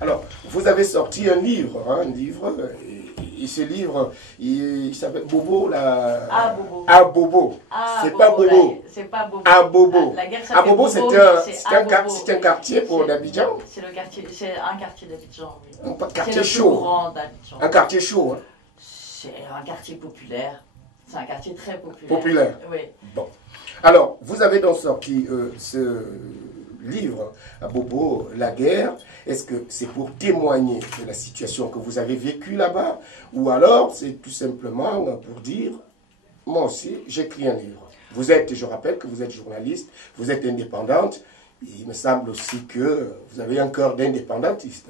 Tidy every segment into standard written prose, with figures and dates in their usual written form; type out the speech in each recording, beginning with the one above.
Alors, vous avez sorti un livre, et ce livre, il s'appelle Bobo, la... Ah, Bobo. Ah, Bobo. Ah, c'est pas Bobo. C'est pas Bobo. Ah, Bobo. La guerre, ça Ah, fait Bobo, Bobo, c'est un quartier pour d'Abidjan. C'est un quartier d'Abidjan, oui. Un quartier C'est le chaud. plus grand d'Abidjan. Un quartier chaud, hein. C'est un quartier populaire. C'est un quartier très populaire. Populaire. Oui. Bon. Alors, vous avez donc sorti ce livre à Bobo, La guerre. Est-ce que c'est pour témoigner de la situation que vous avez vécue là-bas, ou alors c'est tout simplement pour dire, moi aussi, j'écris un livre. Vous êtes, je rappelle que vous êtes journaliste, vous êtes indépendante. Il me semble aussi que vous avez un cœur d'indépendantiste.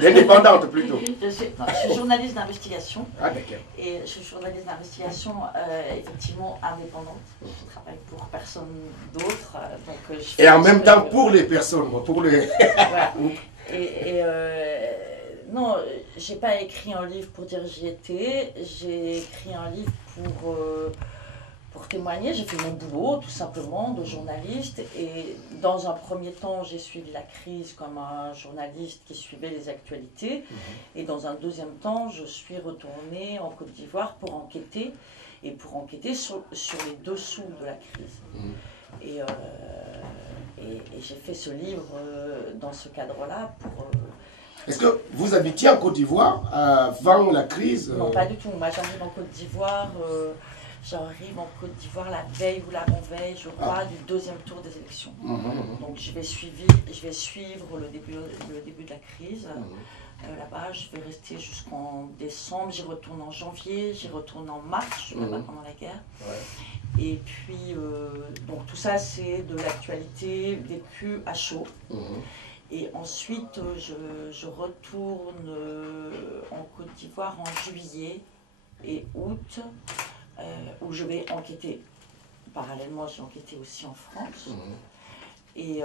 D'indépendante plutôt. Je suis journaliste d'investigation. Ah, d'accord. Et je suis journaliste d'investigation effectivement indépendante. Je travaille pour personne d'autre. Et en même temps pour les personnes, pour les... Voilà. Non, j'ai pas écrit un livre pour dire j'y étais. J'ai écrit un livre pour témoigner. J'ai fait mon boulot tout simplement de journaliste, et dans un premier temps j'ai suivi la crise comme un journaliste qui suivait les actualités, et dans un deuxième temps je suis retournée en Côte d'Ivoire pour enquêter, et pour enquêter sur les dessous de la crise. Et j'ai fait ce livre dans ce cadre-là pour... Est-ce que vous habitiez en Côte d'Ivoire avant la crise? Non, pas du tout. Moi j'arrive en Côte d'Ivoire... J'arrive en Côte d'Ivoire la veille ou l'avant-veille, je crois, du deuxième tour des élections. Donc je vais suivre le début de la crise. Là-bas, je vais rester jusqu'en décembre. J'y retourne en janvier, j'y retourne en mars, je ne suis pas pendant la guerre. Ouais. Et puis, donc tout ça, c'est de l'actualité vécue à chaud. Et ensuite, je retourne en Côte d'Ivoire en juillet et août. Où je vais enquêter. Parallèlement, j'ai enquêté aussi en France. Et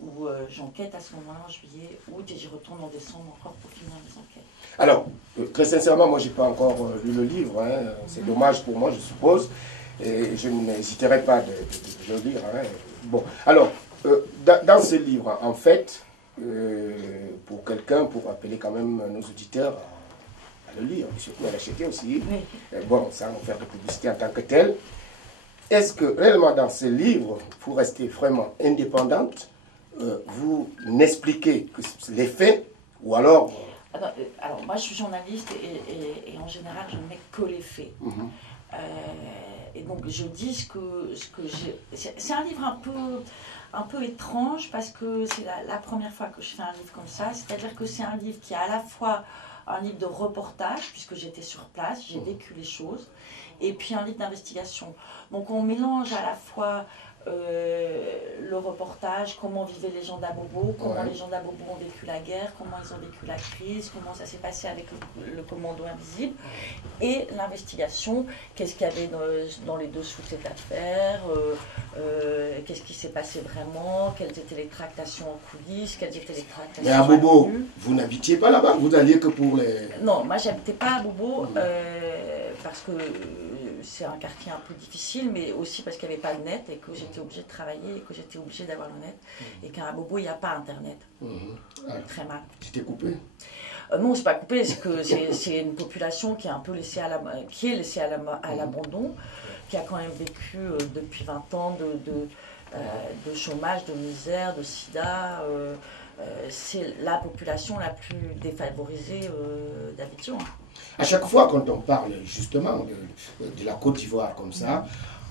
où j'enquête à ce moment-là en juillet, août, et j'y retourne en décembre encore pour finir mes enquêtes. Alors, très sincèrement, moi, je n'ai pas encore lu le livre. C'est dommage pour moi, je suppose. Et je n'hésiterai pas de le lire. Bon, alors, dans ce livre, en fait, pour quelqu'un, pour appeler quand même nos auditeurs à le lire, surtout à l'acheter aussi. Oui. Bon, sans faire de publicité en tant que tel. Est-ce que réellement dans ce livre, pour rester vraiment indépendante, vous n'expliquez que les faits, ou alors... Alors moi je suis journaliste et en général je ne mets que les faits. Et donc je dis ce que j'ai... C'est un livre un peu étrange parce que c'est la première fois que je fais un livre comme ça. C'est-à-dire que c'est un livre qui a à la fois un livre de reportage, puisque j'étais sur place, j'ai vécu les choses, et puis un livre d'investigation. Donc on mélange à la fois le reportage, comment vivaient les gens d'Abobo, comment les gens d'Abobo ont vécu la guerre, comment ils ont vécu la crise, comment ça s'est passé avec le commando invisible, et l'investigation, qu'est-ce qu'il y avait dans les dessous de cette affaire, qu'est-ce qui s'est passé vraiment, quelles étaient les tractations en coulisses, quelles étaient les tractations... Mais à Bobo, vous n'habitiez pas là-bas, vous alliez que pour les... Non, moi j'habitais pas à Bobo, parce que c'est un quartier un peu difficile, mais aussi parce qu'il n'y avait pas de net et que j'étais obligée de travailler et que j'étais obligée d'avoir le net. Et qu'à Bobo, il n'y a pas Internet. Très mal. C'était coupé? Non, c'est pas coupé, c'est que c'est une population qui est un peu laissée à l'abandon, qui a quand même vécu depuis 20 ans de chômage, de misère, de sida. C'est la population la plus défavorisée d'Abidjan. À chaque fois quand on parle justement de la Côte d'Ivoire comme ça,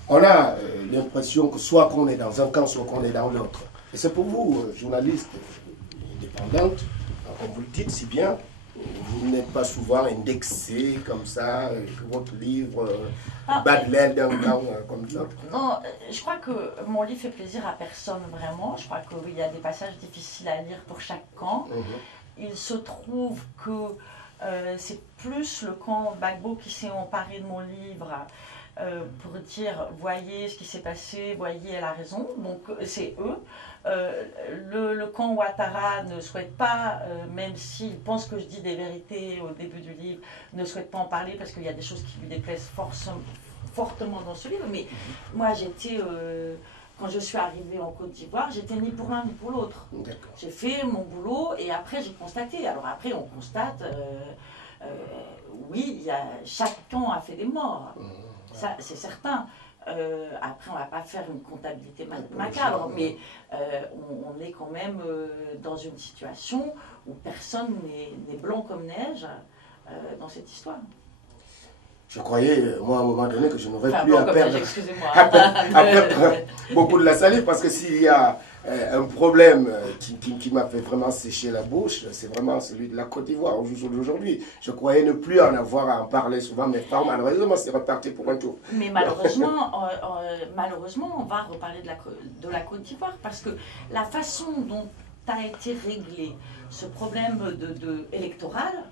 on a l'impression que soit qu'on est dans un camp, soit qu'on est dans l'autre. Et c'est pour vous, journaliste indépendante, comme vous le dites si bien, vous n'êtes pas souvent indexé comme ça, que votre livre bat de l'aile d'un camp comme l'autre. Non, je crois que mon livre fait plaisir à personne vraiment. Je crois qu'il y a des passages difficiles à lire pour chaque camp. Il se trouve que c'est plus le camp Gbagbo qui s'est emparé de mon livre pour dire voyez ce qui s'est passé, voyez elle a raison, donc c'est eux. Le camp Ouattara ne souhaite pas, même s'il pense que je dis des vérités au début du livre, ne souhaite pas en parler parce qu'il y a des choses qui lui déplaisent fortement dans ce livre, mais moi j'étais quand je suis arrivée en Côte d'Ivoire, j'étais ni pour l'un ni pour l'autre. J'ai fait mon boulot et après j'ai constaté. Alors après on constate, oui, chacun a fait des morts, ça c'est certain. Après on ne va pas faire une comptabilité macabre, mais on est quand même dans une situation où personne n'est blanc comme neige dans cette histoire. Je croyais, moi, à un moment donné, que je n'aurais plus bon, à perdre, à perdre beaucoup de la salive, parce que s'il y a un problème qui m'a fait vraiment sécher la bouche, c'est vraiment celui de la Côte d'Ivoire aujourd'hui. Je croyais ne plus en avoir à en parler souvent, mais malheureusement, c'est reparti pour un tour. Mais malheureusement, on va reparler de la Côte d'Ivoire, parce que la façon dont a été réglé ce problème électoral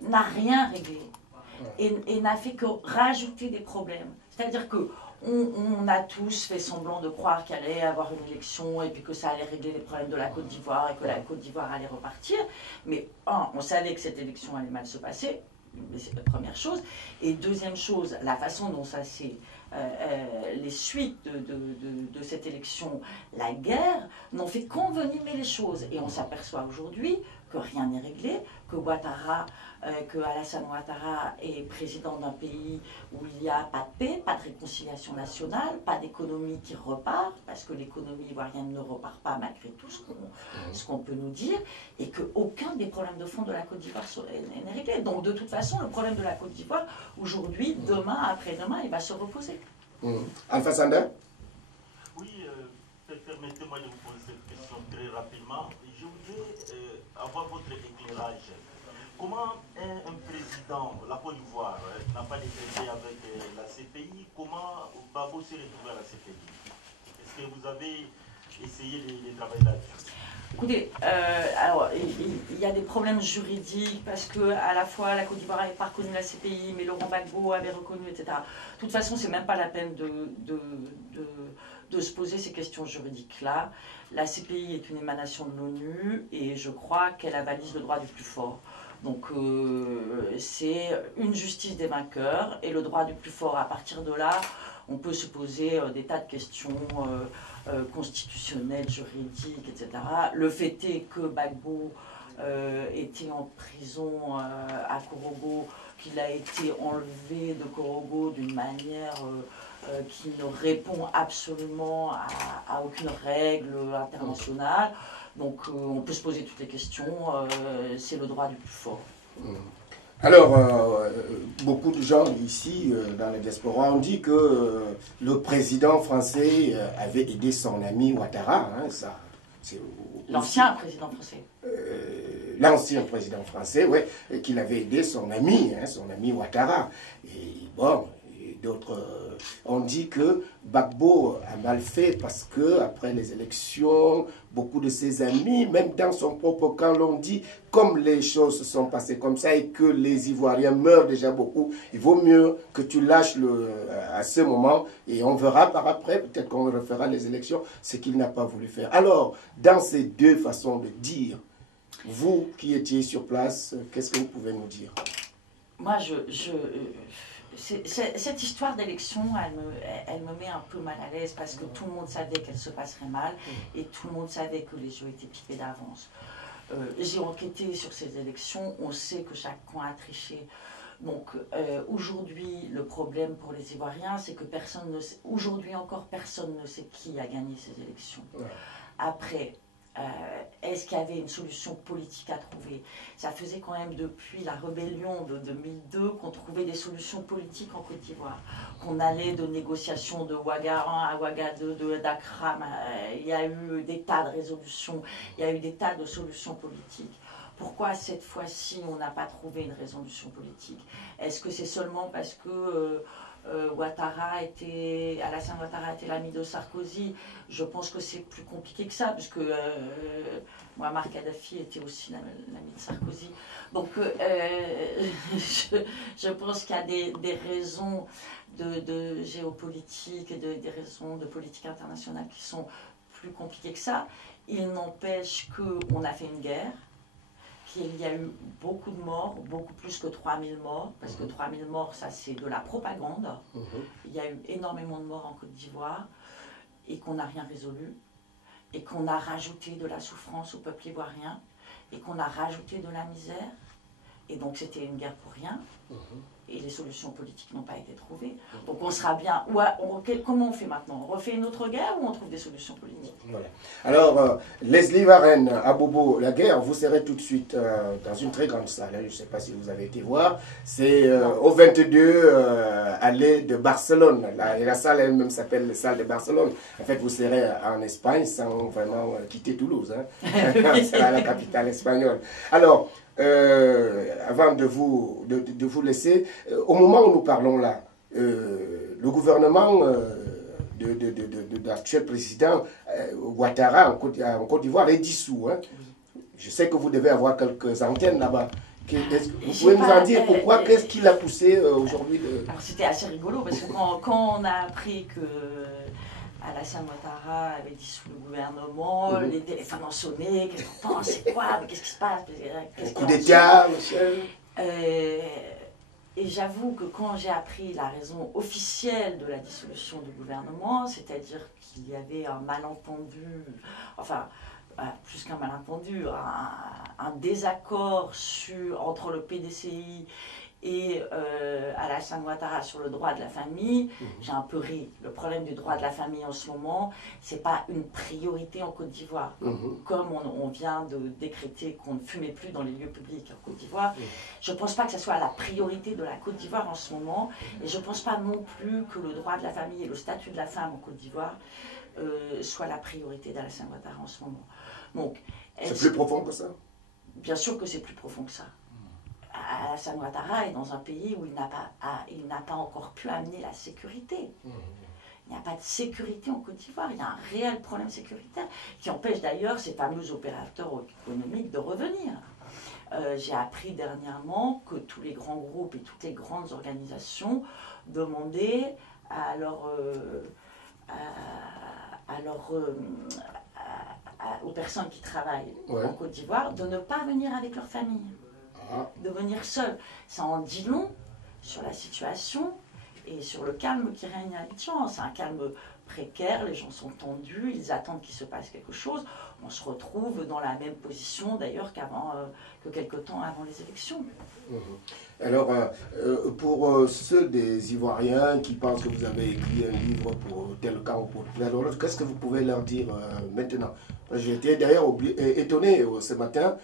n'a rien réglé. Et n'a fait que rajouter des problèmes. C'est-à-dire qu'on a tous fait semblant de croire qu'il allait y avoir une élection et puis que ça allait régler les problèmes de la Côte d'Ivoire et que la Côte d'Ivoire allait repartir. Mais on savait que cette élection allait mal se passer, c'est la première chose. Et deuxième chose, la façon dont ça s'est... les suites de cette élection, la guerre, n'ont fait qu'envenimer les choses. Et on s'aperçoit aujourd'hui que rien n'est réglé, que Alassane Ouattara est président d'un pays où il n'y a pas de paix, pas de réconciliation nationale, pas d'économie qui repart, parce que l'économie ivoirienne ne repart pas malgré tout ce qu'on peut nous dire, et qu'aucun des problèmes de fond de la Côte d'Ivoire n'est réglé. Donc de toute façon, le problème de la Côte d'Ivoire, aujourd'hui, demain, après-demain, il va se reposer. Alpha Sander? Oui, permettez-moi de vous poser cette question très rapidement. Je voudrais avoir votre éclairage. Comment un président, la Côte d'Ivoire, n'a pas décrété avec la CPI, comment Gbagbo s'est retrouvé à la CPI? Est-ce que vous avez essayé de travailler là-dessus? Écoutez, alors, il y a des problèmes juridiques parce que à la fois la Côte d'Ivoire n'avait pas reconnu la CPI, mais Laurent Gbagbo avait reconnu, etc. De toute façon, c'est même pas la peine de se poser ces questions juridiques-là. La CPI est une émanation de l'ONU et je crois qu'elle avalise le droit du plus fort. Donc c'est une justice des vainqueurs et le droit du plus fort. À partir de là, on peut se poser des tas de questions constitutionnelles, juridiques, etc. Le fait est que Gbagbo était en prison à Korogo, qu'il a été enlevé de Korogo d'une manière qui ne répond absolument à aucune règle internationale. Donc on peut se poser toutes les questions, c'est le droit du plus fort. Alors, beaucoup de gens ici, dans la diaspora, ont dit que le président français avait aidé son ami Ouattara. L'ancien président français. L'ancien président français, oui, qu'il avait aidé son ami Ouattara. Et bon... D'autres ont dit que Gbagbo a mal fait parce que après les élections, beaucoup de ses amis, même dans son propre camp, l'ont dit, comme les choses se sont passées comme ça et que les Ivoiriens meurent déjà beaucoup, il vaut mieux que tu lâches à ce moment et on verra par après, peut-être qu'on refera les élections, ce qu'il n'a pas voulu faire. Alors, dans ces deux façons de dire, vous qui étiez sur place, qu'est-ce que vous pouvez nous dire? Moi, cette histoire d'élection, elle me met un peu mal à l'aise parce que tout le monde savait qu'elle se passerait mal et tout le monde savait que les jeux étaient pipés d'avance. J'ai enquêté sur ces élections, on sait que chaque coin a triché. Donc aujourd'hui, le problème pour les Ivoiriens, c'est que aujourd'hui encore, personne ne sait qui a gagné ces élections. Après, est-ce qu'il y avait une solution politique à trouver? Ça faisait quand même depuis la rébellion de 2002 qu'on trouvait des solutions politiques en Côte d'Ivoire, qu'on allait de négociations de Ouagaran à Ouagadougou, de Dakar. Il y a eu des tas de résolutions, il y a eu des tas de solutions politiques. Pourquoi cette fois-ci on n'a pas trouvé une résolution politique? Est-ce que c'est seulement parce que Alassane Ouattara était l'ami de Sarkozy? Je pense que c'est plus compliqué que ça, puisque Mouammar Kadhafi était aussi l'ami de Sarkozy. Donc je pense qu'il y a des raisons de géopolitique et des raisons de politique internationale qui sont plus compliquées que ça. Il n'empêche qu'on a fait une guerre, qu'il y a eu beaucoup de morts, beaucoup plus que 3000 morts, parce que 3000 morts, ça c'est de la propagande. Il y a eu énormément de morts en Côte d'Ivoire. et qu'on n'a rien résolu, et qu'on a rajouté de la souffrance au peuple ivoirien, et qu'on a rajouté de la misère, et donc c'était une guerre pour rien, et les solutions politiques n'ont pas été trouvées. Donc on sera bien. Comment on fait maintenant? On refait une autre guerre ou on trouve des solutions politiques? Voilà. Alors, Leslie Varenne, à Bobo, la guerre, vous serez tout de suite dans une très grande salle. Je ne sais pas si vous avez été voir. C'est au 22 allée de Barcelone. La salle elle-même s'appelle la salle de Barcelone. En fait, vous serez en Espagne sans vraiment quitter Toulouse. Hein. C'est la capitale espagnole. Alors, avant de vous laisser, au moment où nous parlons là, le gouvernement de l'actuel président Ouattara en Côte d'Ivoire est dissous. Hein. Je sais que vous devez avoir quelques antennes là-bas. Vous pouvez nous en dire pourquoi, qu'est-ce qui l'a poussé aujourd'hui Alors c'était assez rigolo parce que quand on a appris que Alassane Ouattara avait dissous le gouvernement, les téléphones ont sonné, qu'est-ce qu'on pense, c'est quoi, qu'est-ce qui se passe, coup d'État, Michel. Et j'avoue que quand j'ai appris la raison officielle de la dissolution du gouvernement, c'est-à-dire qu'il y avait un malentendu, enfin, plus qu'un malentendu, un désaccord entre le PDCI et Alassane Ouattara sur le droit de la famille, j'ai un peu ri. Le problème du droit de la famille en ce moment, c'est pas une priorité en Côte d'Ivoire. Comme on vient de décréter qu'on ne fumait plus dans les lieux publics en Côte d'Ivoire, je ne pense pas que ce soit la priorité de la Côte d'Ivoire en ce moment, et je ne pense pas non plus que le droit de la famille et le statut de la femme en Côte d'Ivoire soit la priorité d'Alassane Ouattara en ce moment. Donc, c'est plus profond que ça? Bien sûr que c'est plus profond que ça. Alassane Ouattara est dans un pays où il n'a pas encore pu amener la sécurité. Il n'y a pas de sécurité en Côte d'Ivoire. Il y a un réel problème sécuritaire qui empêche d'ailleurs ces fameux opérateurs économiques de revenir. J'ai appris dernièrement que tous les grands groupes et toutes les grandes organisations demandaient aux personnes qui travaillent en Côte d'Ivoire de ne pas venir avec leur famille. De venir seul. Ça en dit long sur la situation et sur le calme qui règne à Abidjan. C'est un calme précaire, les gens sont tendus, ils attendent qu'il se passe quelque chose. On se retrouve dans la même position d'ailleurs que quelque temps avant les élections. Alors, pour ceux des Ivoiriens qui pensent que vous avez écrit un livre pour tel camp ou pour tel autre, qu'est-ce que vous pouvez leur dire maintenant? J'ai été d'ailleurs étonné ce matin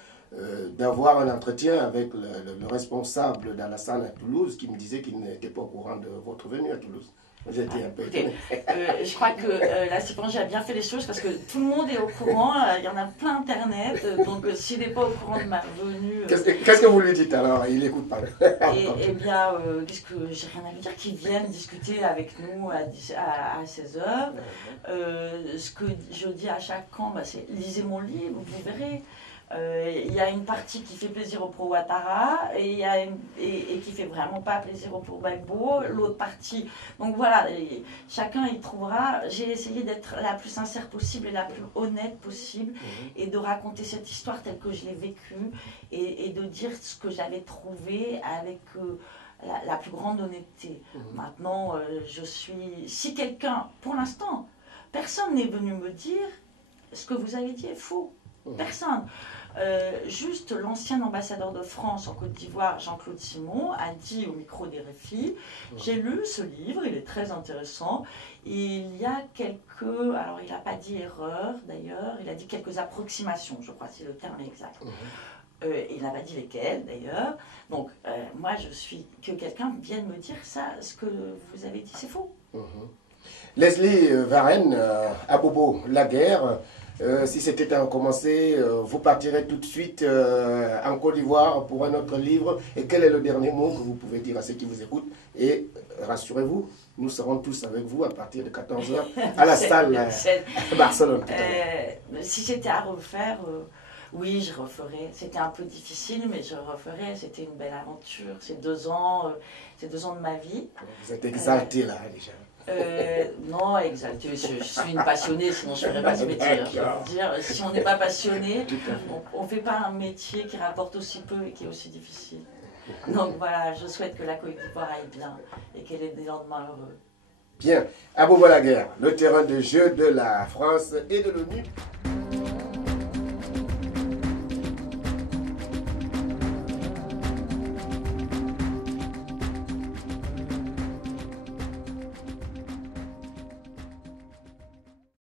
d'avoir un entretien avec le responsable d'Alassane à Toulouse qui me disait qu'il n'était pas au courant de votre venue à Toulouse. J'ai été un peu étonné. Je crois que la CPNJ a bien fait les choses parce que tout le monde est au courant, il y en a plein Internet, donc s'il n'est pas au courant de ma venue... Qu'est-ce que vous lui dites alors? Il n'écoute pas. Eh bien, qu'est-ce que j'ai rien à lui dire, qu'il vienne discuter avec nous à 16h. Ce que je dis à chaque camp, c'est lisez mon livre, vous verrez. Il y a une partie qui fait plaisir au pro-Ouattara et qui fait vraiment pas plaisir au pro-Gbagbo, l'autre partie. Donc voilà, chacun y trouvera. J'ai essayé d'être la plus sincère possible et la plus honnête possible et de raconter cette histoire telle que je l'ai vécue et de dire ce que j'avais trouvé avec la plus grande honnêteté. Maintenant, si quelqu'un, pour l'instant, personne n'est venu me dire ce que vous avez dit est faux. Personne. Juste l'ancien ambassadeur de France en Côte d'Ivoire, Jean-Claude Simon, a dit au micro des RFI, j'ai lu ce livre, il est très intéressant, il y a alors il n'a pas dit erreur d'ailleurs, il a dit quelques approximations, je crois, c'est le terme exact. Il n'a pas dit lesquelles d'ailleurs. Donc moi je suis que quelqu'un vienne me dire ça, ce que vous avez dit c'est faux. Leslie Varenne, à Bobo, la guerre. Si c'était à recommencer, vous partirez tout de suite en Côte d'Ivoire pour un autre livre. Et quel est le dernier mot que vous pouvez dire à ceux qui vous écoutent? Et rassurez-vous, nous serons tous avec vous à partir de 14h à la salle à Barcelone. Si c'était à refaire, oui, je referais. C'était un peu difficile, mais je referais. C'était une belle aventure. C'est 2 ans de ma vie. Vous êtes exalté là déjà. Non, exalté, je suis une passionnée, sinon je ne ferais pas ce métier. Je veux dire, si on n'est pas passionné, on ne fait pas un métier qui rapporte aussi peu et qui est aussi difficile. Donc voilà, je souhaite que la Côte d'Ivoire aille bien et qu'elle ait des lendemains heureux. Bien. Abou Balaguer, le terrain de jeu de la France et de l'ONU.